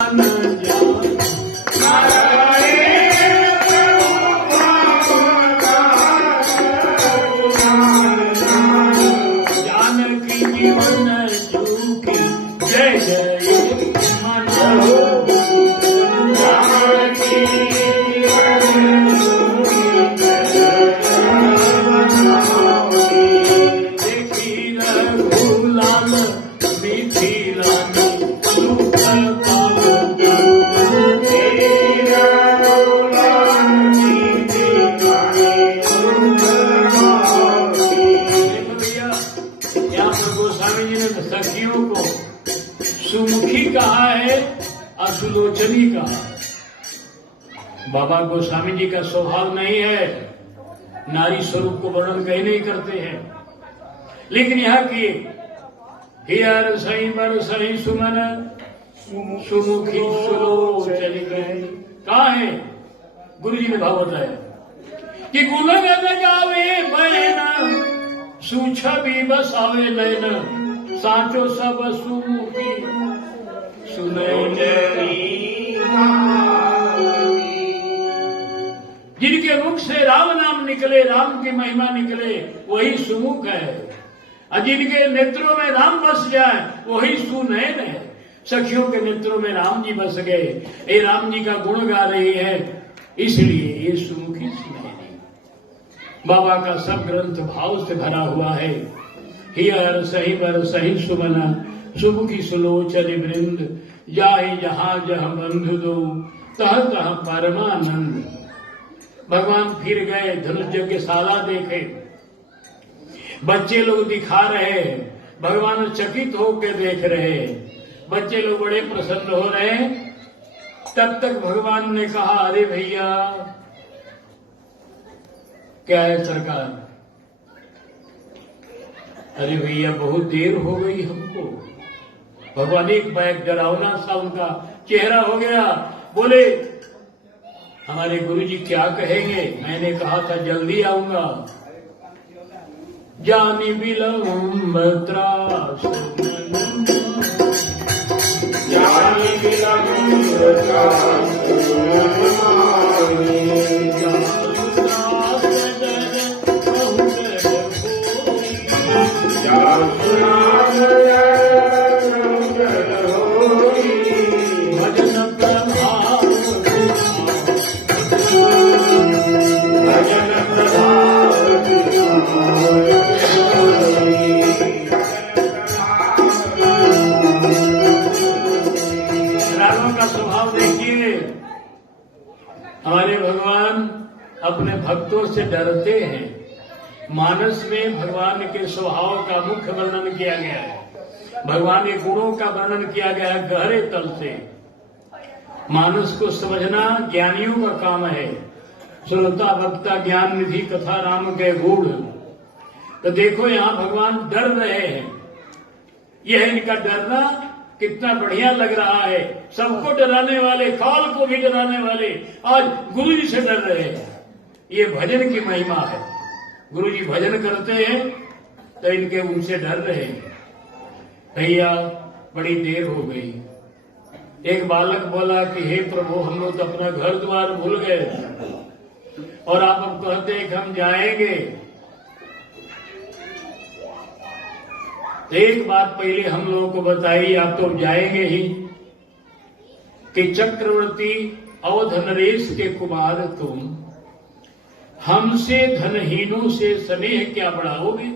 जानकी जीवन जूकी जय जय देखी रघुलाल मीठी रानी सुखल पावन यहाँ पर गोस्वामी जी ने सखियों को सुमुखी कहा है और सुलोचनी कहा है। बाबा गोस्वामी जी का स्वभाव नहीं है नारी स्वरूप को वर्णन कहीं नहीं करते हैं, लेकिन यहाँ की हियर सही बर सही सुमन सुमुखी सुलोचनी कहा है। गुरु जी ने भाव बताया कि गुणगन गावे बहना सुछवि बसावे नैना साचो सब सुमुखी सुलोचनी। जिनके मुख से राम नाम निकले, राम की महिमा निकले, वही सुमुख है। और जिनके नेत्रों में राम बस जाए वही सुनैन है। सखियों के नेत्रों में राम जी बस गए, ये राम जी का गुण गा रही है, इसलिए ये सुमुखी सुनैनी। बाबा का सब ग्रंथ भाव से भरा हुआ है। हियर सही बर सही सुमन सुमुखी सुलोचन वृंद जाहि जहां जहां बंधु दो तह तह परमानंद। भगवान फिर गए, धनुष यज्ञशाला देखे, बच्चे लोग दिखा रहे हैं, भगवान चकित होकर देख रहे हैं, बच्चे लोग बड़े प्रसन्न हो रहे हैं। तब तक भगवान ने कहा, अरे भैया क्या है सरकार, अरे भैया बहुत देर हो गई हमको। भगवान एक बैग डरावना सा उनका चेहरा हो गया, बोले हमारे गुरुजी क्या कहेंगे, मैंने कहा था जल्दी आऊंगा। जानी विलंब त्रास जानी विलंब त्रास हमारे भगवान अपने भक्तों से डरते हैं। मानस में भगवान के स्वभाव का मुख्य वर्णन किया गया है, भगवान के गुणों का वर्णन किया गया है गहरे तल से। मानस को समझना ज्ञानियों का काम है। सुनता वक्ता ज्ञान निधि कथा राम के गुण। तो देखो यहाँ भगवान डर रहे हैं, यह इनका डरना कितना बढ़िया लग रहा है। सबको डराने वाले, काल को भी डराने वाले आज गुरु जी से डर रहे हैं। ये भजन की महिमा है। गुरु जी भजन करते हैं तो इनके उनसे डर रहे हैं। भैया बड़ी देर हो गई। एक बालक बोला कि हे प्रभु, हम लोग तो अपना घर द्वार भूल गए और आप अब कहते हैं कि हम जाएंगे। एक बात पहले हम लोगों को बताइए, आप तो जाएंगे ही, कि चक्रवर्ती अवध नरेश के कुमार तुम हमसे धनहीनों से स्नेह क्या बढ़ाओगे?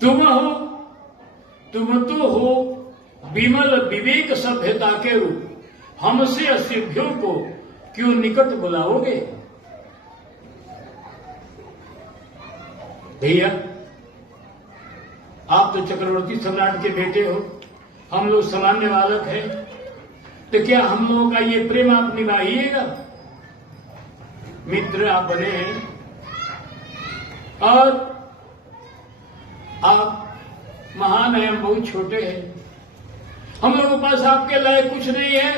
तुम तो हो विमल विवेक सभ्यता के रूप, हमसे असभ्यों को क्यों निकट बुलाओगे? भैया आप तो चक्रवर्ती सम्राट के बेटे हो, हम लोग सामान्य बालक हैं, तो क्या हम लोगों का ये प्रेम आप निभाइएगा? मित्र आप बने हैं और आप महान हैं, हम बहुत छोटे हैं, हम लोगों के पास आपके लायक कुछ नहीं है।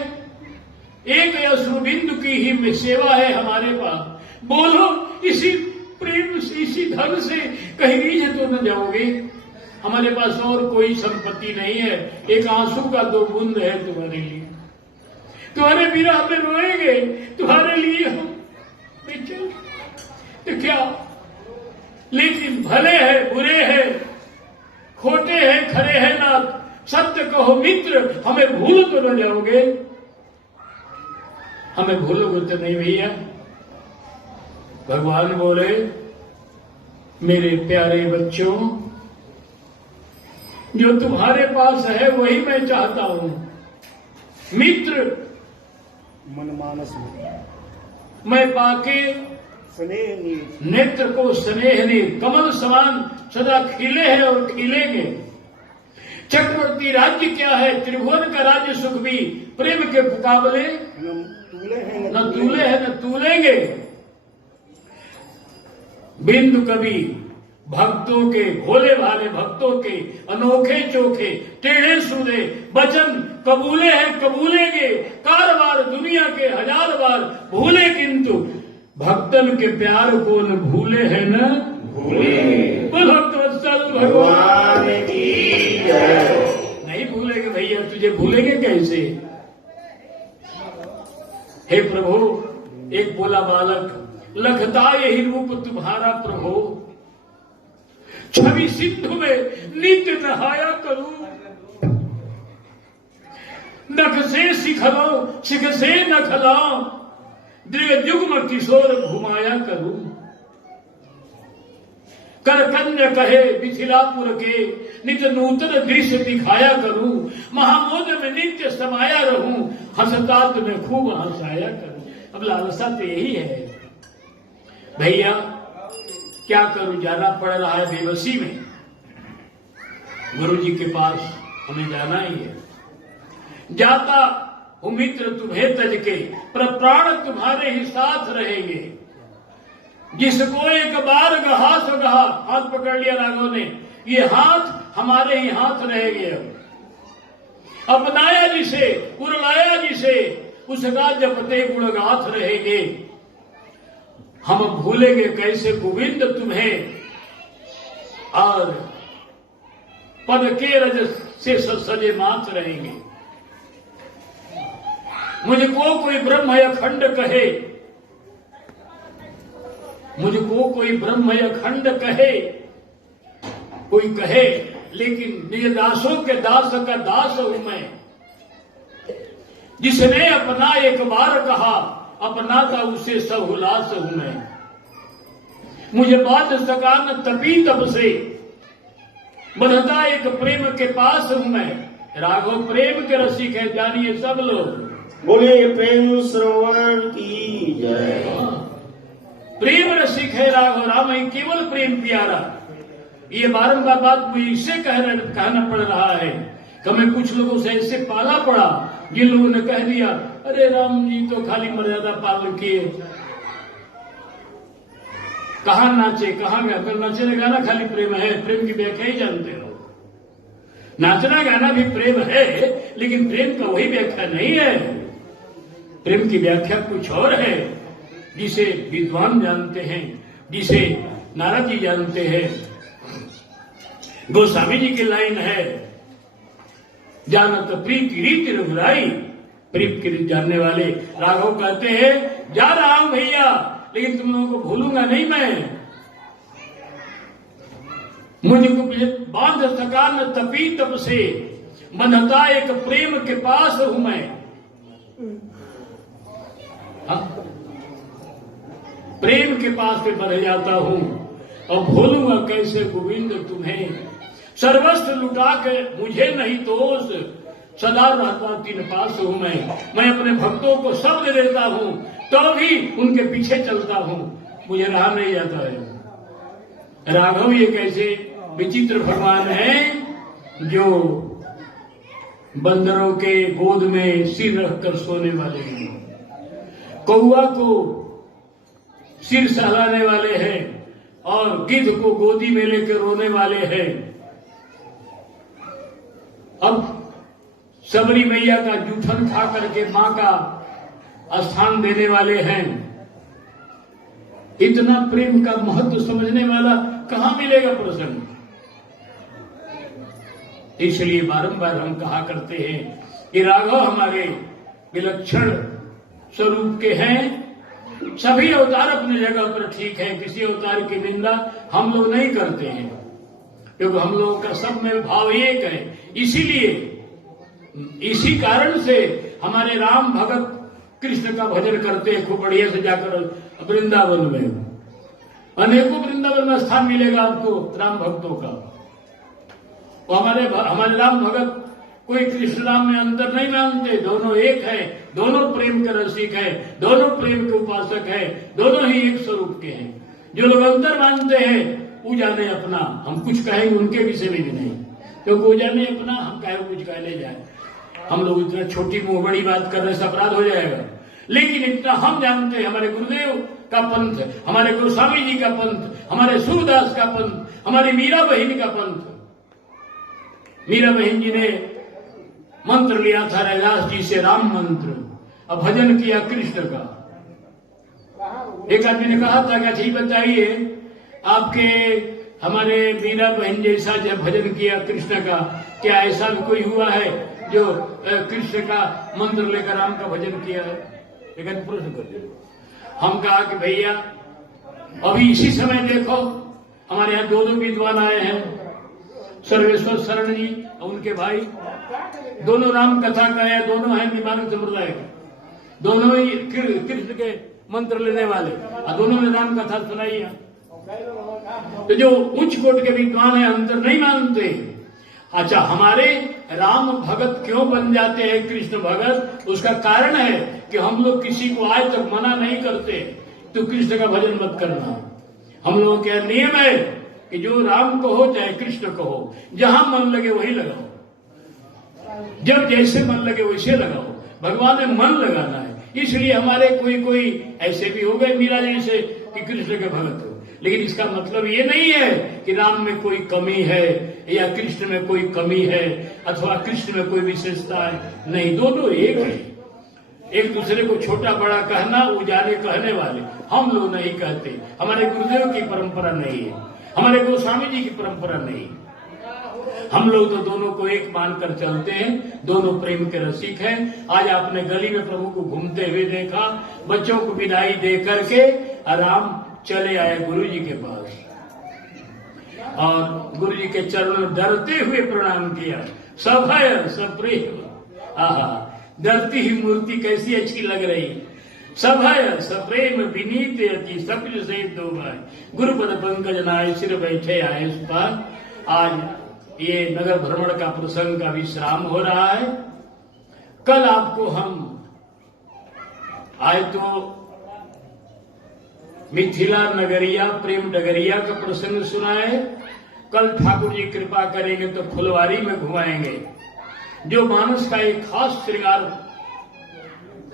एक अश्रुबिंदु की ही सेवा है हमारे पास। बोलो, इसी प्रेम से, इसी धन से कहीं नीचे तो न जाओगे? हमारे पास और कोई संपत्ति नहीं है, एक आंसू का 2 बूंद है तुम्हारे लिए, तुम्हारे विरह में रोएंगे, तुम्हारे लिए हम बेचैन। तो क्या, लेकिन भले है बुरे हैं, खोटे हैं खरे हैं नाथ, सत्य कहो मित्र, हमें भूल तो न जाओगे? हमें भूलोगे तो नहीं भैया। भगवान बोले, मेरे प्यारे बच्चों, जो तुम्हारे पास है वही मैं चाहता हूं। मित्र मनमानस मैं पाके स्नेह नेत्र को स्नेह ने कमल समान सदा खिले हैं और खिलेंगे। चक्रवर्ती राज्य क्या है, त्रिभुवन का राज्य सुख भी प्रेम के मुकाबले न तूले हैं न तूलेंगे। बिंदु कवि भक्तों के, भोले भाले भक्तों के अनोखे चोखे टेढ़े सूधे वचन कबूले हैं कबूलेंगे। कारवार दुनिया के 1000 बार भूले, किंतु भक्तन के प्यार को न भूले हैं न भूलेंगे। भक्तवत्सल भगवान की जय। नहीं भूलेंगे भैया, तुझे भूलेंगे कैसे? हे प्रभु, एक बोला बालक, लखता यही रूप तुम्हारा प्रभु, छवि सिंधु में नित्य नहाया करूं। नख से सिखलाओ, सिख से नखलाओ, दृढ़ युग्म किशोर घुमाया करूं। कर कन्या कहे मिथिलापुर के, नित्य नूतन दृश्य दिखाया करूं। महामोद में नित्य समाया रहूं, हंसता तुम्हें खूब हंसाया करूं। अब लालसा तो यही है भैया, क्या करूं, जाना पड़ रहा है बेबसी में। गुरु जी के पास हमें जाना ही है। जाता हूं मित्र तुम्हें तज के, पर प्राण तुम्हारे ही साथ रहेंगे। जिसको एक बार गहा सो गहा, हाथ पकड़ लिया राघव ने, ये हाथ हमारे ही हाथ रहेंगे। अब अपनाया जिसे, उड़लाया जिसे, उसका जपते गुणगाथ रहेंगे। हम भूलेंगे कैसे गोविंद तुम्हें, और पद के रज से सजे माथ रहेंगे। मुझको कोई ब्रह्म अखंड कहे, मुझको कोई ब्रह्म अखंड कहे, कोई कहे, लेकिन निज दासों के दास का दास हूं मैं। जिसने अपना एक बार कहा, अपना था उसे सहुलास हूं मैं। मुझे बात सका न तपी तब से, बंधता एक प्रेम के पास हूं मैं। राघव प्रेम के रसिक है, जानिए सब लोग। बोले प्रेम श्रवण की जय। प्रेम रसिक है राघव राम है, केवल प्रेम प्यारा। ये बारंबार बात मुझे इससे कहना पड़ रहा है कि हमें कुछ लोगों से ऐसे पाला पड़ा, जिन लोगों ने कह दिया, अरे राम जी तो खाली मर्यादा पालन किए, कहां नाचे कहां गा, अगर नाचने गाना खाली प्रेम है, प्रेम की व्याख्या ही जानते हो। नाचना गाना भी प्रेम है, लेकिन प्रेम का वही व्याख्या नहीं है। प्रेम की व्याख्या कुछ और है, जिसे विद्वान जानते हैं, जिसे नारद जी जानते हैं। गोस्वामी जी की लाइन है, जानत प्रीति रीति रघुराई। प्रीत की रीत जानने वाले राघव कहते हैं, जा रहा हूं भैया, लेकिन तुम लोगों को भूलूंगा नहीं मैं। मुझको बांध सका न तपी तप से, बंधता एक प्रेम के पास हूं मैं। प्रेम के पास पे बढ़ जाता हूं, और भूलूंगा कैसे गोविंद तुम्हें। सर्वस्व लुटा के मुझे नहीं दोष, सदा रहता तीन पास हूं मैं अपने भक्तों को सब दे देता हूं, तो भी उनके पीछे चलता हूं, मुझे रहा नहीं जाता है। राघव ये कैसे विचित्र भगवान है, जो बंदरों के गोद में सिर रखकर सोने वाले हैं, कौआ को सिर सहलाने वाले हैं, और गिद्ध को गोदी में लेकर रोने वाले हैं। अब सबरी मैया का जूठन खा करके मां का स्थान देने वाले हैं। इतना प्रेम का महत्व समझने वाला कहां मिलेगा प्रसंग? इसलिए बारंबार हम कहा करते हैं कि राघव हमारे विलक्षण स्वरूप के हैं। सभी अवतार अपनी जगह पर ठीक है, किसी अवतार की निंदा हम लोग नहीं करते हैं, क्योंकि हम लोगों का सब में भाव एक है। इसीलिए इसी कारण से हमारे राम भगत कृष्ण का भजन करते हैं खूब बढ़िया से जाकर वृंदावन में। अनेकों वृंदावन में स्थान मिलेगा आपको राम भक्तों का। और हमारे राम भगत कोई कृष्ण राम में अंतर नहीं मानते, दोनों एक है, दोनों प्रेम के रसिक है, दोनों प्रेम के उपासक है, दोनों ही एक स्वरूप के हैं। जो लोग अंतर मानते हैं पूजा ने अपना, हम कुछ कहेंगे उनके विषय में भी नहीं, तो पूजा ने अपना हम कहे कुछ कह ले जाए। हम लोग इतना छोटी मुंह बड़ी बात करने से अपराध हो जाएगा, लेकिन इतना हम जानते हैं हमारे गुरुदेव का पंथ, हमारे गोस्वामी जी का पंथ, हमारे सूरदास का पंथ, हमारी मीरा बहन का पंथ। मीरा बहन जी ने मंत्र लिया था रैदास जी से, राम मंत्र, अब भजन किया कृष्ण का। एक आदमी ने कहा था कि अच्छा बताइए आपके हमारे मीरा बहन जैसा जब भजन किया कृष्ण का, क्या ऐसा भी कोई हुआ है जो कृष्ण का मंत्र लेकर राम का भजन किया है? एक प्रश्न कर दिया। हम कहा कि भैया अभी इसी समय देखो हमारे यहाँ दो विद्वान आए हैं, सर्वेश्वर शरण जी और उनके भाई, दोनों राम कथा का है, दोनों हैं निमानक संप्रदाय के, दोनों ही कृष्ण के मंत्र लेने वाले, और दोनों ने राम कथा सुनाई है। तो जो उच्च कोट के विद्वान है अंतर नहीं मानते। अच्छा, हमारे राम भगत क्यों बन जाते हैं कृष्ण भगत? उसका कारण है कि हम लोग किसी को आज तक मना नहीं करते तो कृष्ण का भजन मत करना। हम लोगों का नियम है कि जो राम को हो चाहे कृष्ण को हो, जहां मन लगे वही लगाओ, जब जैसे मन लगे वैसे लगाओ। भगवान में मन लगाना है। इसलिए हमारे कोई ऐसे भी हो गए मीरा जैसे कि कृष्ण के भगत हो, लेकिन इसका मतलब ये नहीं है कि राम में कोई कमी है या कृष्ण में कोई कमी है अथवा कृष्ण में कोई विशेषता है। नहीं, दोनों एक है। एक दूसरे को छोटा बड़ा कहना वो जाने कहने वाले हम लोग नहीं कहते। हमारे गुरुदेव की परंपरा नहीं है, हमारे गोस्वामी जी की परंपरा नहीं। हम लोग तो दोनों को एक मानकर चलते हैं, दोनों प्रेम के रसिक हैं। आज आपने गली में प्रभु को घूमते हुए देखा, बच्चों को विदाई दे करके आराम चले आए गुरु जी के पास और गुरु जी के चरणों में डरते हुए प्रणाम किया। सभय सप्रेम, आहा डरती ही मूर्ति कैसी अच्छी लग रही। सभय सप्रेम विनीत अति सप्र से दो भाई, गुरुपद पंकज नाय सिर बैठे आए उस पर। आज ये नगर भ्रमण का प्रसंग का विश्राम हो रहा है। कल आपको हम आए तो मिथिला नगरिया प्रेम डगरिया का प्रसंग सुनाए। कल ठाकुर जी कृपा करेंगे तो फुलवारी में घुमाएंगे, जो मानस का एक खास श्रृंगार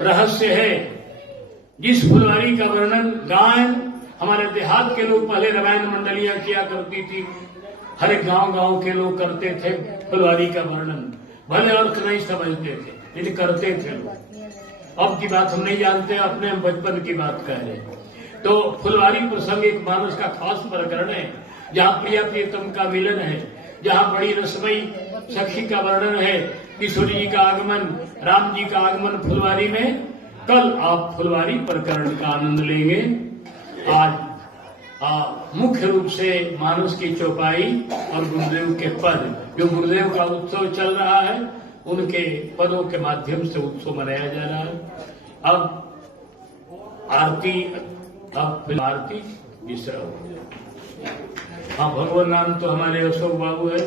रहस्य है। जिस फुलवारी का वर्णन गायन हमारे देहात के लोग पहले रामायण मंडलियां किया करती थी, हर एक गांव के लोग करते थे फुलवारी का वर्णन। भले अर्थ नहीं समझते थे लेकिन करते थे लोग। अब की बात हम नहीं जानते, अपने बचपन की बात कह रहे हैं। तो फुलवारी प्रसंग एक मानस का खास प्रकरण है, जहाँ प्रिया प्रियतम का मिलन है, जहाँ बड़ी रसमयी सखी का वर्णन है, किशोरी जी का आगमन, राम जी का आगमन फुलवारी में। कल आप फुलवारी प्रकरण का आनंद लेंगे। आज मुख्य रूप से मानस की चौपाई और गुरुदेव के पद, जो गुरुदेव का उत्सव चल रहा है, उनके पदों के माध्यम से उत्सव मनाया जा रहा है। अब आरती विश्राम। हाँ, भगवान नाम तो हमारे अशोक बाबू है।